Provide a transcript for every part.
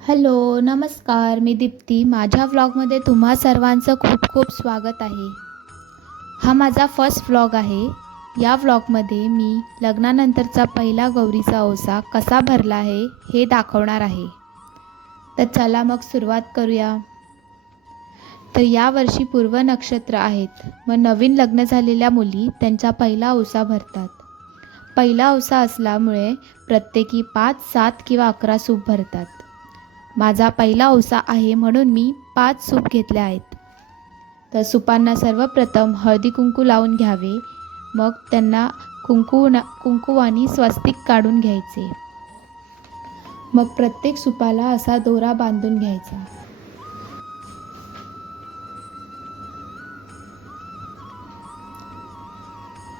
Hello, नमस्कार. मी दीप्ती. माझ्या व्लॉगमध्ये तुम्हा सर्वांचं खूप खूप स्वागत आहे. हा माझा फर्स्ट व्लॉग आहे. या व्लॉगमध्ये मी लग्नानंतरचा पहिला गौरीचा ओसा कसा भरला आहे हे दाखवणार आहे. तर चला मग सुरुवात करूया. तर यावर्षी पूर्व नक्षत्र आहेत व नवीन लग्न झालेल्या मुली त्यांचा पहिला ओसा भरतात. पहिला ओसा असल्यामुळे प्रत्येकी 5, 7 किंवा 11 सूप भरतात. माझा पहिला ओसा आहे म्हणून मी 5 सूप घेतले आहेत. तर सुपांना सर्वप्रथम हळदी कुंकू लावून घ्यावे. मग त्यांना कुंकुवानी स्वस्तिक काढून घ्यायचे. मग प्रत्येक सुपाला असा दोरा बांधून घ्यायचा.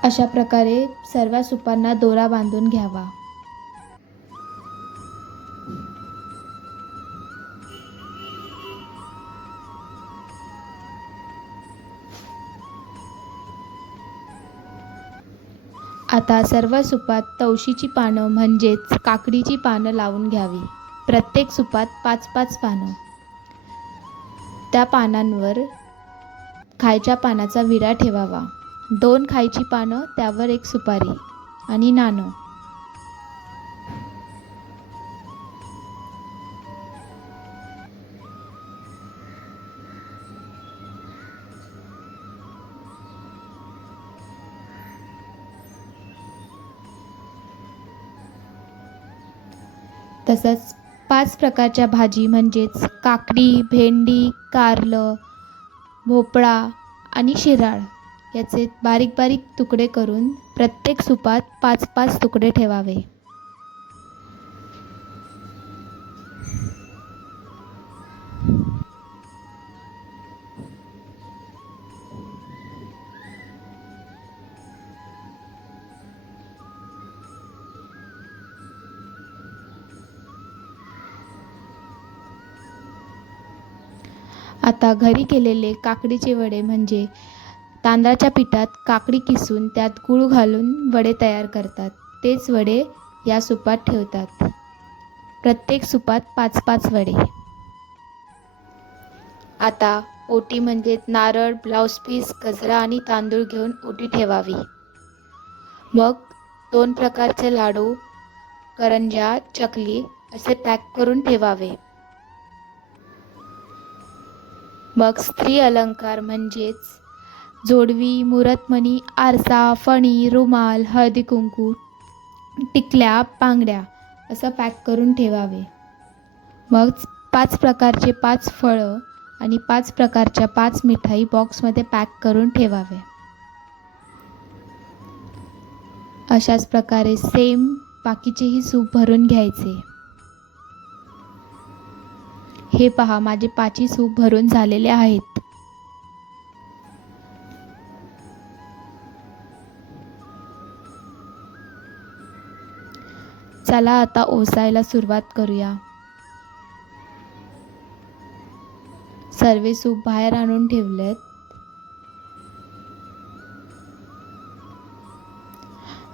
अशा प्रकारे सर्व सुपांना दोरा बांधून घ्यावा. आता सर्व सुपात तवशीची पानं म्हणजेच काकडीची पानं लावून घ्यावी. प्रत्येक सुपात 5-5 पानं. त्या पानांवर खायच्या पानाचा विडा ठेवावा. 2 खायची पानं, त्यावर 1 सुपारी आणि नाणं. तसंच 5 प्रकारच्या भाजी म्हणजेच काकडी, भेंडी, कारलं, भोपळा आणि शिराळ याचे बारीक बारीक तुकडे करून प्रत्येक सुपात 5-5 तुकडे ठेवावे. आता घरी केलेले काकडीचे वडे म्हणजे तांदळाच्या पिठात काकडी किसून त्यात गूळ घालून वडे तयार करतात. तेच वडे या सुपात ठेवतात. प्रत्येक सुपात 5-5 वडे. आता ओटी म्हणजे नारळ, ब्लाऊज पीस, गजरा आणि तांदूळ घेऊन ओटी ठेवावी. मग 2 प्रकारचे लाडू, करंज्या, चकली असे पॅक करून ठेवावे. मग स्त्री अलंकार म्हणजेच जोडवी, मुरतमणी, आरसा, फणी, रुमाल, हळदी कुंकू, टिकल्या, बांगड्या असं पॅक करून ठेवावे. मग 5 प्रकारचे 5 फळं आणि 5 प्रकारच्या 5 मिठाई बॉक्समध्ये पॅक करून ठेवावे. अशाच प्रकारे सेम बाकीचेही सूप भरून घ्यायचे. हे पहा, माझे 5ही सूप भरून झालेले आहेत. चला आता ओसायला सुरुवात करूया. सर्व सूप बाहेर आणून ठेवलेत.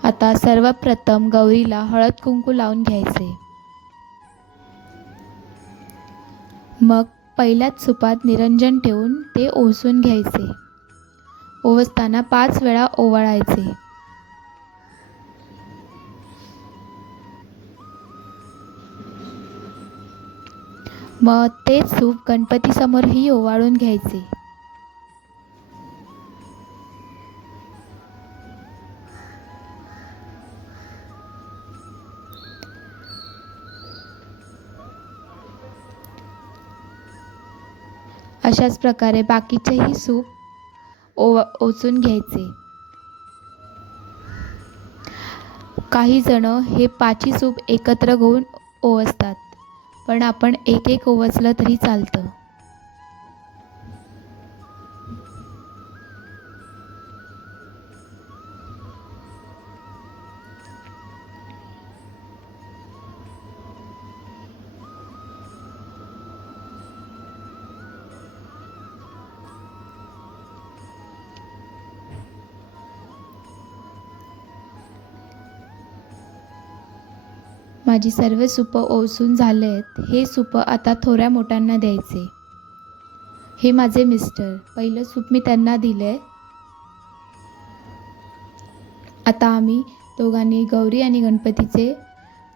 आता सर्वप्रथम गौरीला हळद कुंकू लावून घ्यायचे. मग पहिल्याच सुपात निरंजन ठेवून ते ओसून घ्यायचे. ओवसताना 5 वेळा ओवाळायचे. मग तेच सूप गणपतीसमोरही ओवाळून घ्यायचे. अशाच प्रकारे बाकीचेही सूप ओसून घ्यायचे. काही जण हे 5ही सूप एकत्र घेऊन ओवसतात, पण आपण एक एक ओवसलं तरी चालतं. माझी सर्व सूपं ओसून झालेत. हे सूपं आता थोड्या मोठ्यांना द्यायचे. हे माझे मिस्टर. पहिलं सूप मी त्यांना दिले. आता आम्ही दोघांनी गौरी आणि गणपतीचे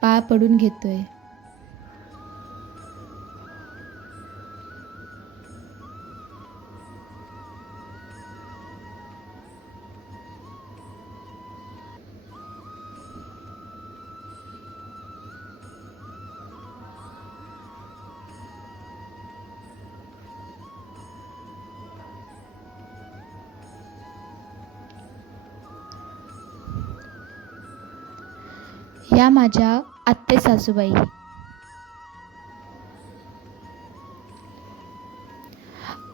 पाय पडून घेतोय. या माझ्या आत्ते सासूबाई.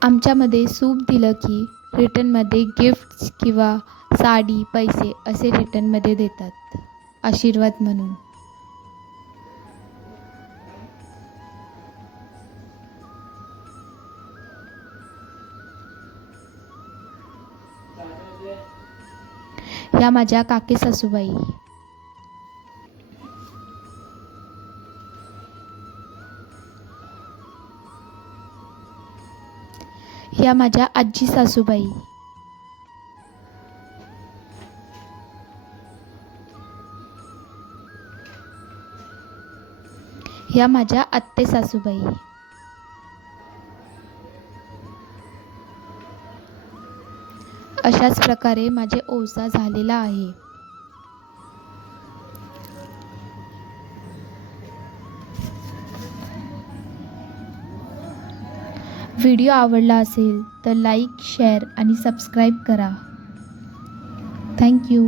आमच्यामध्ये सूप दिलं की रिटर्नमध्ये गिफ्ट्स किंवा साडी, पैसे असे रिटर्नमध्ये देतात, आशीर्वाद म्हणून. या माझ्या काकी सासूबाई. या माझ्या आजी सासूबाई. या माझ्या आत्ते सासूबाई. अशाच प्रकारे माझे ओसा झालेला आहे. व्हिडिओ आवडला असेल तर लाईक, शेअर आणि सबस्क्राईब करा. थँक्यू.